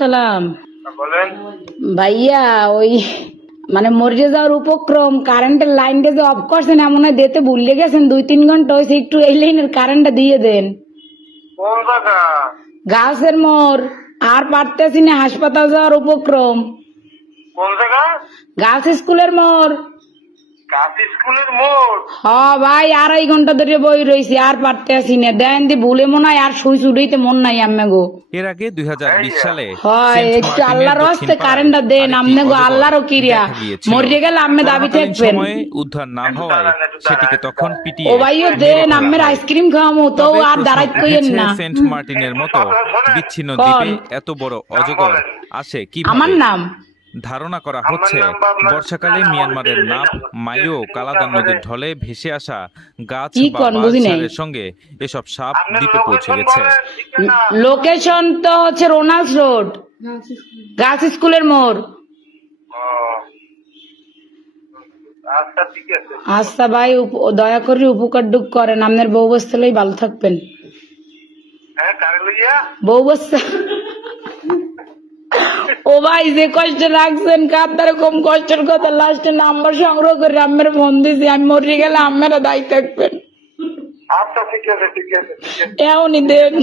সালাম বলেন। ভাইয়া, ওই মানে মরে যাওয়ার উপক্রম, কারেন্টের লাইনটা যে অফ করছেন এমন হয় দিতে ভুলে গেছেন, 2-3 ঘন্টা হয়েছে, একটু এই লাইনের কারেন্টটা দিয়ে দেন। কোন জায়গা? গাছের মোড়, আর পারতেছি না, হাসপাতাল যাওয়ার উপক্রম। কোন জায়গা? গার্লস স্কুলের মোড়। কাশি স্কুলের মোড়। হ ভাই, 2.5 ঘন্টা ধরে বই রয়েছি, আর পারতেছি না। দেন দি ভুলে মনে হয় আর সুই ছুটাইতে মন নাই আম্মে গো। এর আগে 2020 সালে হয় সেন্ট একটু মার্টিনের আল্লাহর দক্ষিণ হস্তে পাড়ায় কারেন্টটা দেন, আরেকটি আম্মে গো অজগর আল্লাহরও কিরিয়া। দেখা গিয়েছিল। মরে গেলে আম্মে দাবি করোনাকালীন থাকবেন। সময়ে উদ্ধার না হওয়ায় সেটিকে তখন ও পিটিয়ে ভাইও মেরে দেন, ফেলা আম্মের হয়। আইসক্রিম খাওয়ামো তো তবে আর প্রশ্ন দাঁড়াই কইেন উঠেছে, না। সেন্ট মার্টিনের মতো বিচ্ছিন্ন কন? দ্বীপে এত বড় অজগর আসে আমার কিভাবে? নাম ধারণা করা হচ্ছে বর্ষাকালে মিয়ানমারের নাফ মাইও কালাদান নদীর ঢলে ভেসে আসা গাছ কি বা কন বুঝি নাই। বাঁশঝাড়ের সঙ্গে এসব সাপ দ্বীপে পৌঁছে গেছে। লোকেশন তো হচ্ছে রোনাল্ডস রোড, গার্লস স্কুলের মোড়। আচ্ছা ঠিক আছে। আচ্ছা ভাই, দয়া করে উপকার ডুক করেন, আপনার বউ বস্তালেই ভালো থাকবেন। হ্যাঁ, কারে লইয়া? বউ বস্তা। ও ভাই, যে কষ্ট রাখছেন কার কম কষ্টের কথা, লাস্টে নাম্বার সংগ্রহ করে আম্মের ফোন দিছি, আমি মরে গেলে আম্মেরা দায়ী থাকবেন। আচ্ছা ঠিক আছে ঠিক আছে ঠিক আছে। এমনই দেন।